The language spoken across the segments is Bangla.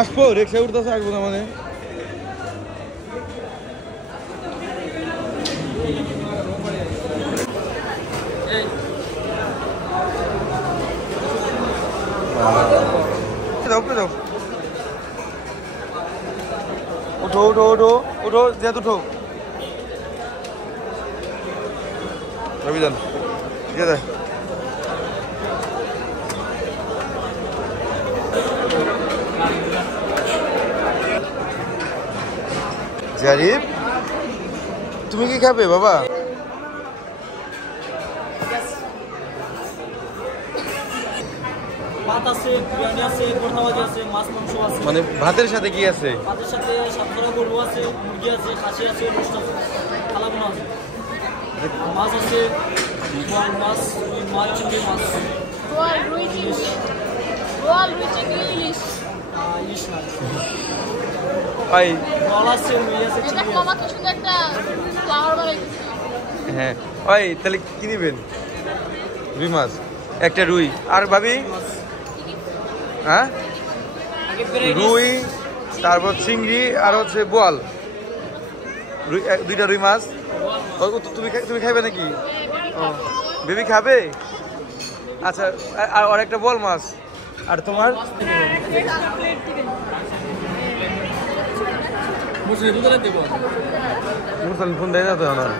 আসবো রিক্সা উঠতেছে আসবো না মানে उठो उठो उठो उठो जैद उठो रविदान जैद জারিফ তুমি কি খাবে বাবা ভাত আছে বিরিয়ানি আছে ভর্তাবাজি আছে মাছ মাংস আছে মানে ভাতের সাথে কি আছে ভাতের সাথে সাতকরা গরু আছে মুরগি আছে খাসি আছে রোস্ট আছে কালাভুনা আছে মাছ আছে বোয়াল মাছ চিংড়ি মাছ বোয়াল রুই চিংড়ি ইলিশ ইলিশ মাছ ওই বোয়াল আছে রুই আছে এটা মামা কি সুন্দর একটা ফ্লাওয়ার বানাইছে হ্যাঁ ওই তাহলে কি নেবেন রুই মাছ একটা রুই আর ভাবি হ্যাঁ রুই তারপর চিংড়ি আর হচ্ছে বোয়াল রুই দুইটা রুই মাছ তুমি খাবে নাকি ও বেবি খাবে আচ্ছা আর একটা বোয়াল মাছ আর তোমার মুরসালিন ফোন দেয় না তো আমার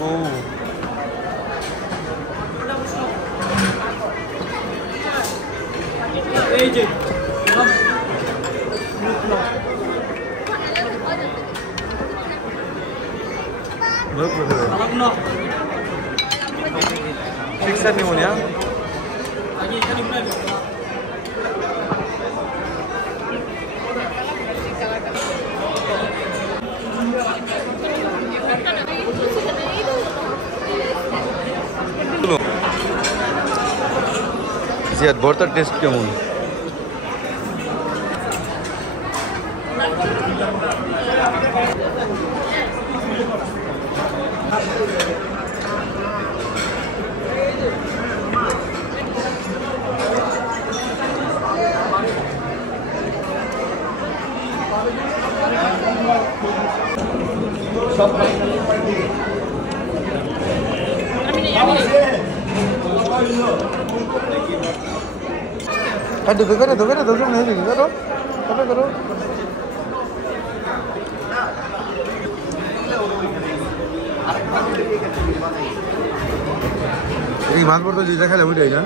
ও এই যে কালাভুনা ফিক্সার নিউমোনিয়া আগে এখানে গুনাই জিয়াদ ভর্তার টেস্ট কেমন करो करो এই মাছ পড়তো যেটা খেলে ওইটাই না